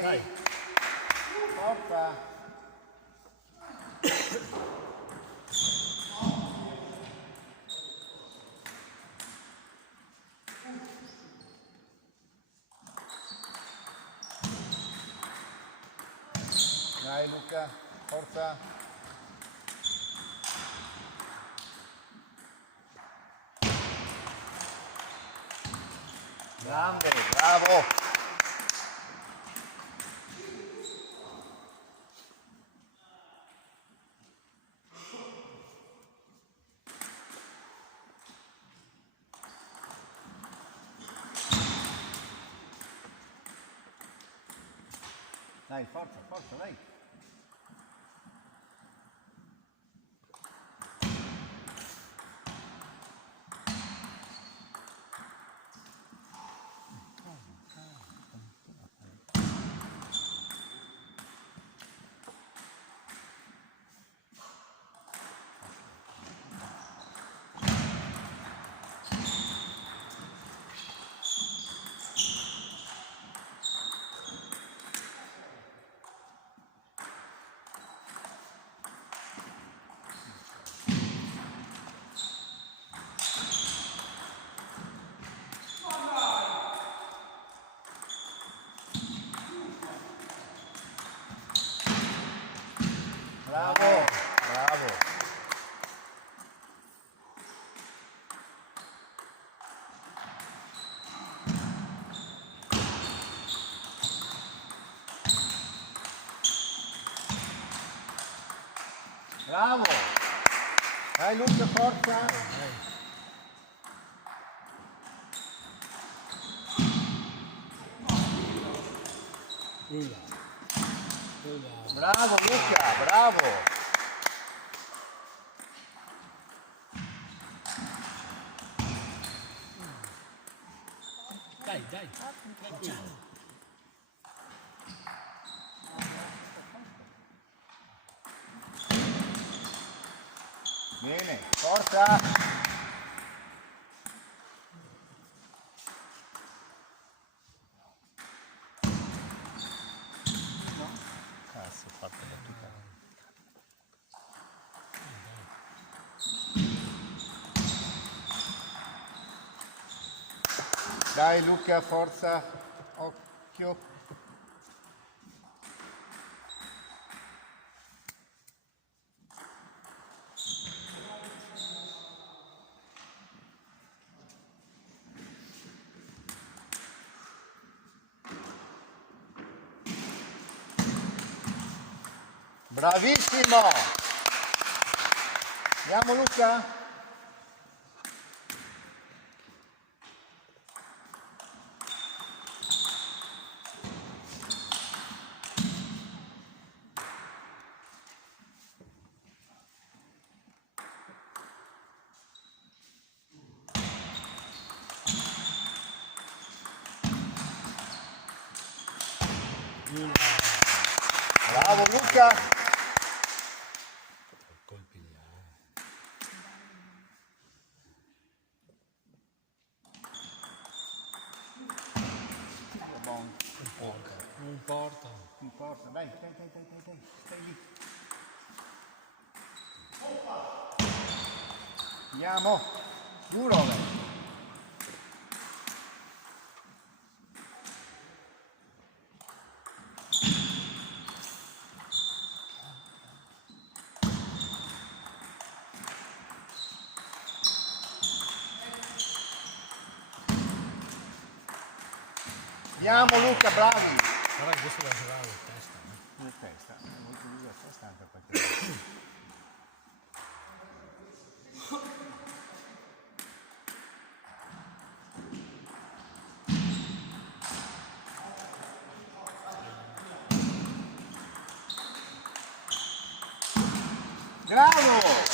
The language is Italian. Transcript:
Dai. Forza. Dai Luca, forza. Grande, bravo. Dai, forza, forza, dai. Bravo, bravo. Bravo. Dai Luca, forza. Bravo Luca, bravo. Dai, dai, tranquillo. Bene, forza. Cazzo, ho fatto la tutta. Dai Luca, forza. Occhio. Bravissimo! Andiamo Luca? Bravo Luca! Colpi di non importa. Non importa, dai, stai lì. Andiamo, duro. Andiamo Luca, bravi. Però questo la girare la testa. La testa, è molto lunga la testa anche perché... Bravo!